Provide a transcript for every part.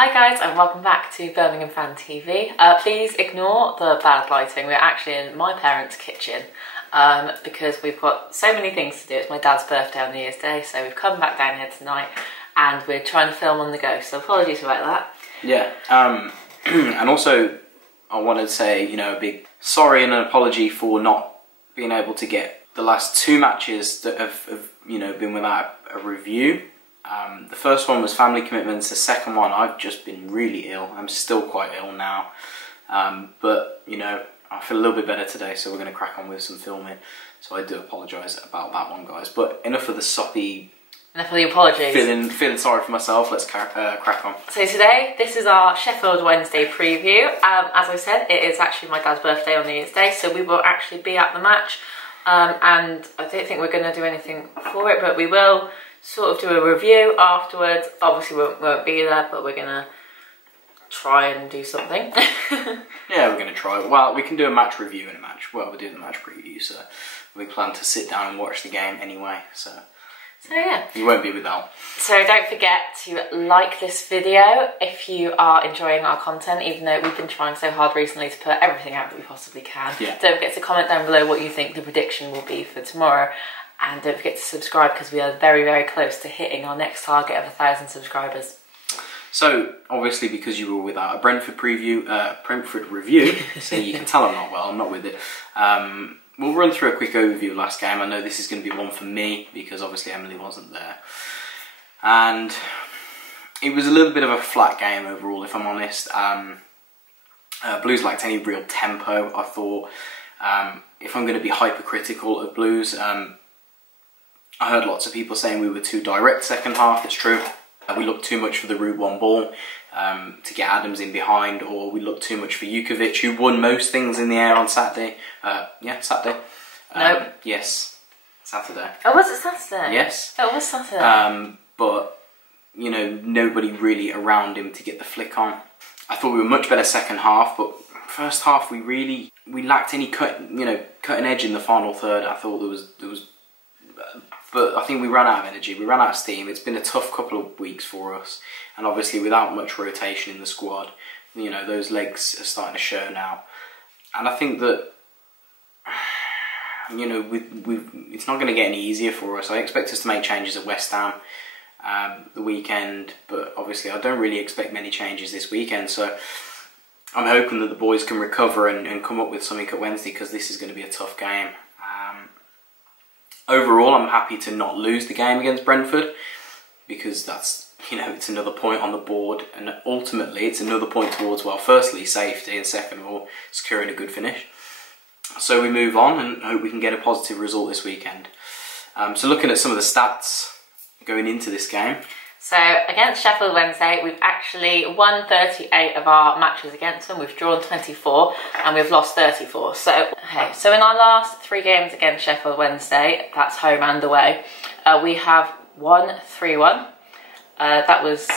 Hi guys, and welcome back to Birmingham Fan TV. Please ignore the bad lighting. We're actually in my parents' kitchen because we've got so many things to do. It's my dad's birthday on New Year's Day, so we've come back down here tonight and we're trying to film on the go, so apologies about that. Yeah, and also I wanted to say, a big sorry and an apology for not being able to get the last two matches that have been without a review. The first one was family commitments. The second one, I've just been really ill. I'm still quite ill now, but I feel a little bit better today, so we're going to crack on with some filming. So I do apologise about that one, guys. But enough of the soppy. Enough of the apologies. Feeling sorry for myself. Let's crack on. So today, this is our Sheffield Wednesday preview. As I said, it is actually my dad's birthday on New Year's Day, so we will actually be at the match. And I don't think we're going to do anything for it, but we will sort of do a review afterwards. Obviously we won't be there, but we're gonna try and do something. Yeah, we're gonna try. Well, we can do a match review in a match. Well, we'll do the match preview, so we plan to sit down and watch the game anyway, so yeah, you won't be without. So don't forget to like this video if you are enjoying our content, even though we've been trying so hard recently to put everything out that we possibly can. Yeah. Don't forget to comment down below what you think the prediction will be for tomorrow. And don't forget to subscribe because we are very, very close to hitting our next target of 1,000 subscribers. So, obviously, because you were without a Brentford review, so you can tell I'm not with it. We'll run through a quick overview of last game. I know this is going to be one for me because obviously Emily wasn't there. And it was a little bit of a flat game overall, if I'm honest. Blues lacked any real tempo. I thought, if I'm going to be hypercritical of Blues, I heard lots of people saying we were too direct second half. It's true. We looked too much for the route one ball to get Adams in behind, or we looked too much for Jukovic, who won most things in the air on Saturday. Yeah, Saturday. No. Yes, Saturday. Oh, was it Saturday? Yes. Oh, it was Saturday. But, nobody really around him to get the flick on. I thought we were much better second half, but first half we lacked any cutting edge in the final third. I thought there was. But I think we ran out of energy, we ran out of steam. It's been a tough couple of weeks for us, and obviously without much rotation in the squad, those legs are starting to show now. And I think that, it's not going to get any easier for us. I expect us to make changes at West Ham the weekend, but obviously I don't really expect many changes this weekend, so I'm hoping that the boys can recover and come up with something at Wednesday, because this is going to be a tough game. Overall, I'm happy to not lose the game against Brentford, because that's, it's another point on the board, and ultimately it's another point towards, well, firstly, safety, and second of all, securing a good finish. So we move on and hope we can get a positive result this weekend. So looking at some of the stats going into this game. So against Sheffield Wednesday, we've actually won 38 of our matches against them. We've drawn 24 and we've lost 34. So in our last 3 games against Sheffield Wednesday, that's home and away, we have won 3-1. That was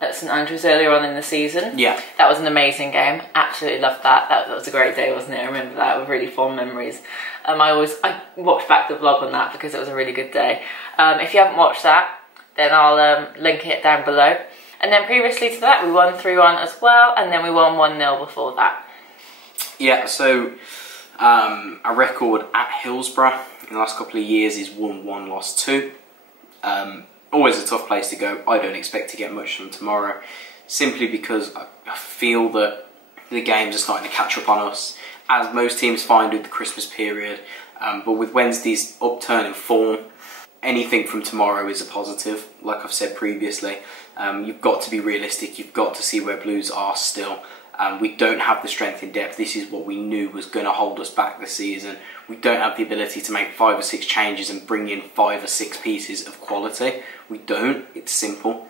at St Andrews earlier on in the season. Yeah. That was an amazing game. Absolutely loved that. That was a great day, wasn't it? I remember that with really fond memories. I watched back the vlog on that because it was a really good day. If you haven't watched that, then I'll link it down below. And then previously to that, we won 3-1 as well, and then we won 1-0 before that. Yeah, so our record at Hillsborough in the last couple of years is 1-1, lost 2. Always a tough place to go. I don't expect to get much from tomorrow, simply because I feel that the games are starting to catch up on us, as most teams find with the Christmas period. But with Wednesday's upturn in form, anything from tomorrow is a positive. Like I've said previously, you've got to be realistic. You've got to see where Blues are still. We don't have the strength in depth. This is what we knew was going to hold us back this season. We don't have the ability to make 5 or 6 changes and bring in 5 or 6 pieces of quality. We don't. It's simple.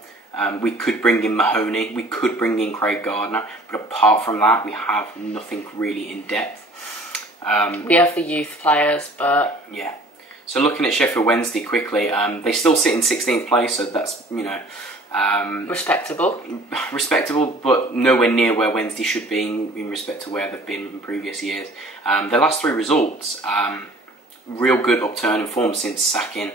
We could bring in Mahoney. We could bring in Craig Gardner. But apart from that, we have nothing really in depth. We have the youth players, but yeah. So looking at Sheffield Wednesday quickly, they still sit in 16th place, so that's, respectable. Respectable, but nowhere near where Wednesday should be in respect to where they've been in previous years. Their last 3 results, real good upturn in form since sacking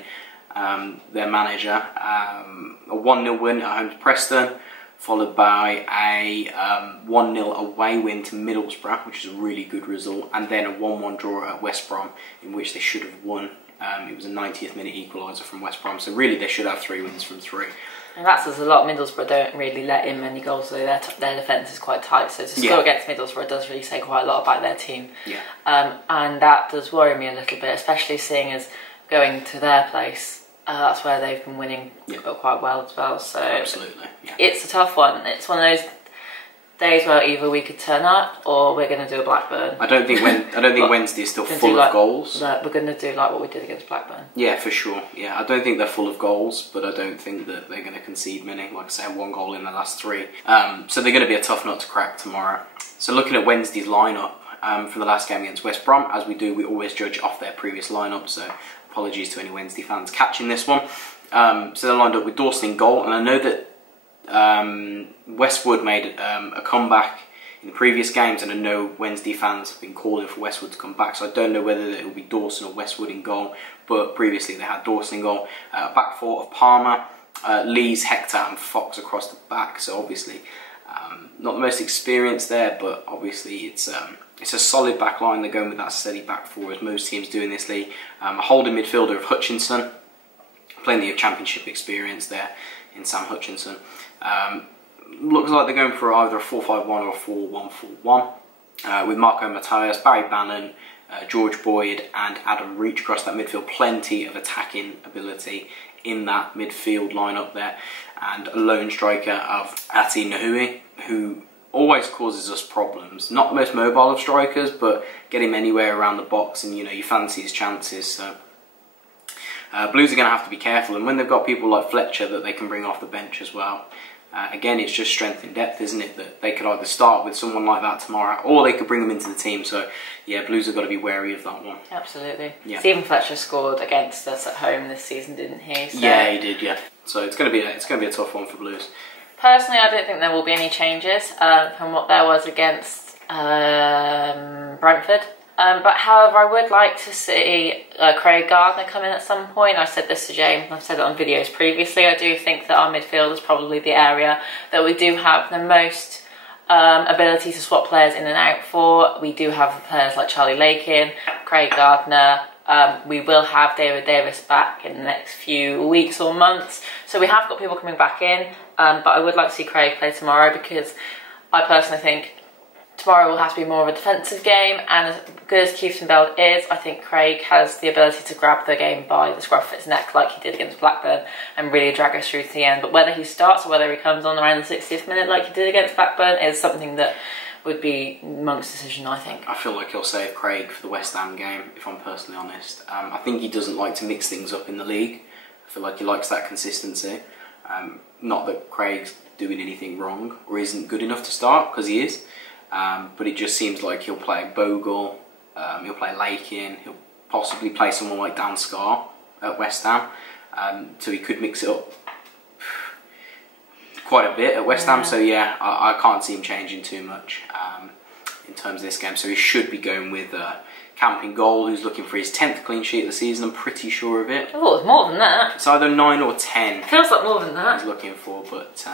their manager. A 1-0 win at home to Preston, followed by a 1-0 away win to Middlesbrough, which is a really good result, and then a 1-1 draw at West Brom, in which they should have won. It was a 90th minute equaliser from West Brom, so really they should have 3 wins from 3. And that says a lot. Middlesbrough don't really let in many goals, so their defence is quite tight. So to score against Middlesbrough does really say quite a lot about their team. Yeah. And that does worry me a little bit, especially seeing as going to their place. That's where they've been winning quite well as well. So absolutely, it's a tough one. It's one of those days where either we could turn up or we're going to do a Blackburn. I don't think Wednesday is still full of goals. We're going to do like what we did against Blackburn. Yeah, for sure. Yeah, I don't think they're full of goals, but I don't think that they're going to concede many. Like I say, 1 goal in the last 3. So they're going to be a tough nut to crack tomorrow. So looking at Wednesday's lineup from the last game against West Brom, as we do, we always judge off their previous lineup. So apologies to any Wednesday fans catching this one. So they're lined up with Dawson in goal, and I know that Westwood made a comeback in the previous games, and I know Wednesday fans have been calling for Westwood to come back, so I don't know whether it will be Dawson or Westwood in goal, but previously they had Dawson in goal. Back 4 of Palmer, Lees, Hector and Fox across the back, so obviously not the most experienced there, but obviously it's a solid back line. They're going with that steady back 4 as most teams do in this league. A holding midfielder of Hutchinson, plenty of championship experience there in Sam Hutchinson. Looks like they're going for either a 4-5-1 or a 4-1-4-1 with Marco Matthias, Barry Bannon, George Boyd and Adam Reach across that midfield. Plenty of attacking ability in that midfield lineup there, and a lone striker of Ati Nahui, who always causes us problems. Not the most mobile of strikers, but get him anywhere around the box and you fancy his chances. So Blues are going to have to be careful, and when they've got people like Fletcher that they can bring off the bench as well, again it's just strength in depth, isn't it, that they could either start with someone like that tomorrow or they could bring them into the team. So yeah, Blues have got to be wary of that one. Absolutely. Yeah. Stephen Fletcher scored against us at home this season, didn't he? So yeah, he did. Yeah. So it's going to be a tough one for Blues. Personally, I don't think there will be any changes from what there was against Brentford. But however, I would like to see Craig Gardner come in at some point. I said this to James, and I've said it on videos previously. I do think that our midfield is probably the area that we do have the most ability to swap players in and out for. We do have players like Charlie Lakin, Craig Gardner. We will have David Davis back in the next few weeks or months. So we have got people coming back in. But I would like to see Craig play tomorrow, because I personally think tomorrow will have to be more of a defensive game, and as good as Keith Bell is, I think Craig has the ability to grab the game by the scruff of its neck like he did against Blackburn and really drag us through to the end. But whether he starts or whether he comes on around the 60th minute like he did against Blackburn is something that would be Monk's decision, I think. I feel like he'll save Craig for the West Ham game, if I'm personally honest. I think he doesn't like to mix things up in the league. I feel like he likes that consistency. Not that Craig's doing anything wrong or isn't good enough to start, because he is. But it just seems like he'll play Bogle, he'll play Lakin, he'll possibly play someone like Dan Scarr at West Ham. So he could mix it up quite a bit at West Ham. So yeah, I can't see him changing too much in terms of this game. So he should be going with Camp in goal, who's looking for his 10th clean sheet of the season. I'm pretty sure of it. I thought it was more than that. It's either 9 or 10. Feels like more than that. He's looking for, but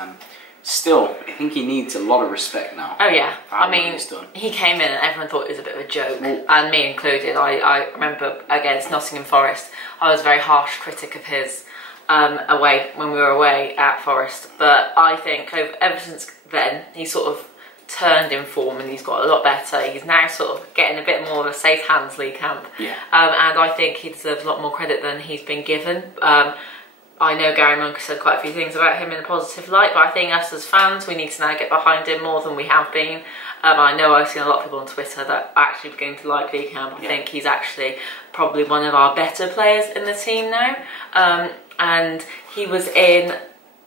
still, I think he needs a lot of respect now. Oh yeah, I mean, he came in and everyone thought it was a bit of a joke, and me included. I remember against Nottingham Forest, I was a very harsh critic of his away when we were away at Forest. But I think ever since then, he sort of turned in form and he's got a lot better. He's now sort of getting a bit more of a safe hands League camp. Yeah. And I think he deserves a lot more credit than he's been given. I know Gary Monk has said quite a few things about him in a positive light, but I think us as fans, we need to now get behind him more than we have been. I know I've seen a lot of people on Twitter that are actually beginning to like League camp. I think he's actually probably one of our better players in the team now. And he was in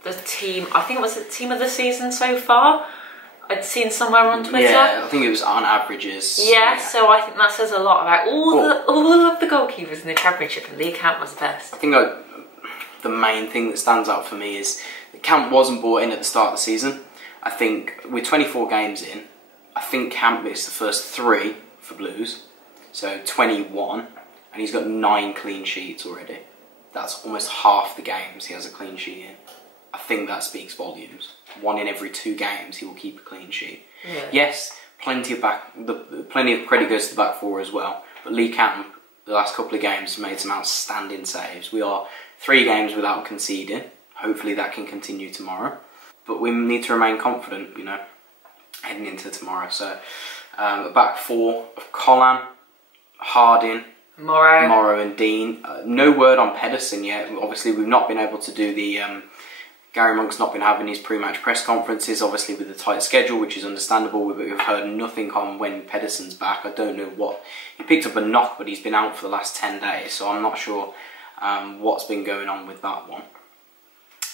the team, I think it was the team of the season so far. I'd seen somewhere on Twitter. Yeah, I think it was on averages. Yeah, so I think that says a lot about all of the goalkeepers in the Championship, and League camp was the best. I think the main thing that stands out for me is the camp wasn't brought in at the start of the season. I think with 24 games in, I think camp missed the first 3 for Blues, so 21, and he's got 9 clean sheets already. That's almost half the games he has a clean sheet in. I think that speaks volumes. 1 in every 2 games he will keep a clean sheet. Yeah. Yes, plenty of credit goes to the back 4 as well. But Lee Camp, the last couple of games, made some outstanding saves. We are 3 games without conceding. Hopefully that can continue tomorrow. But we need to remain confident, you know, heading into tomorrow. So a back 4 of Collan, Harding, Morrow and Dean. No word on Pedersen yet. Obviously we've not been able to do the... Gary Monk's not been having his pre-match press conferences, obviously with the tight schedule, which is understandable, but we've heard nothing on when Pedersen's back. I don't know what... He picked up a knock, but he's been out for the last 10 days, so I'm not sure what's been going on with that one.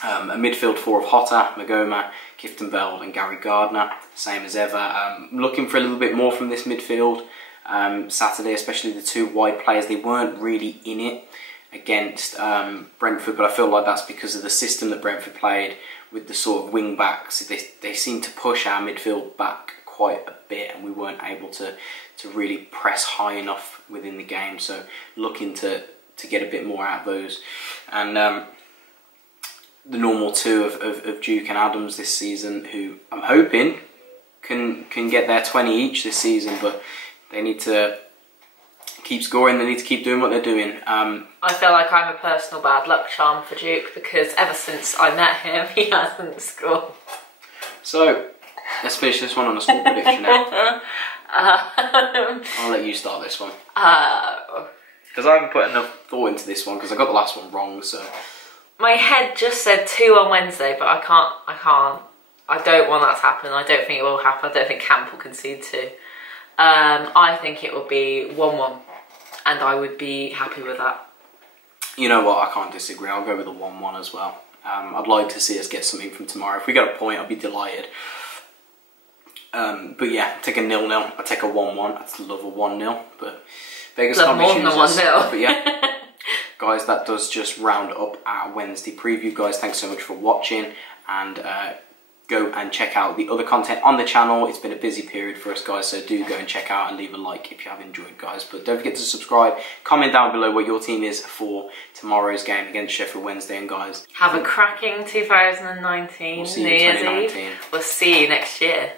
A midfield 4 of Hotter, Magoma, Kifton-Veld and Gary Gardner, same as ever. Looking for a little bit more from this midfield. Saturday, especially the 2 wide players, they weren't really in it against Brentford, but I feel like that's because of the system that Brentford played with the sort of wing backs. They seem to push our midfield back quite a bit, and we weren't able to really press high enough within the game. So looking to get a bit more out of those. And the normal 2 of Duke and Adams this season, who I'm hoping can get their 20 each this season, but they need to keep scoring, they need to keep doing what they're doing. I feel like I'm a personal bad luck charm for Duke, because ever since I met him, he hasn't scored. So, let's finish this one on a score prediction now. I'll let you start this one. Because I haven't put enough thought into this one, because I got the last one wrong, so... My head just said 2 on Wednesday, but I can't. I don't want that to happen. I don't think it will happen. I don't think Camp will concede 2. I think it will be 1-1. And I would be happy with that. You know what, I can't disagree. I'll go with a 1-1 as well. I'd like to see us get something from tomorrow. If we get a point, I'll be delighted. But yeah, take a 0-0. I take a 1-1. I'd love a 1-0. But Vegas can't more than a 1-0. But yeah, guys, that does just round up our Wednesday preview. Guys, thanks so much for watching. And go and check out the other content on the channel. It's been a busy period for us, guys, so do go and check out and leave a like if you have enjoyed, guys. But don't forget to subscribe, comment down below what your team is for tomorrow's game against Sheffield Wednesday, and guys, have a cracking 2019 we'll see you New in Year's 2019. Eve. We'll see you next year.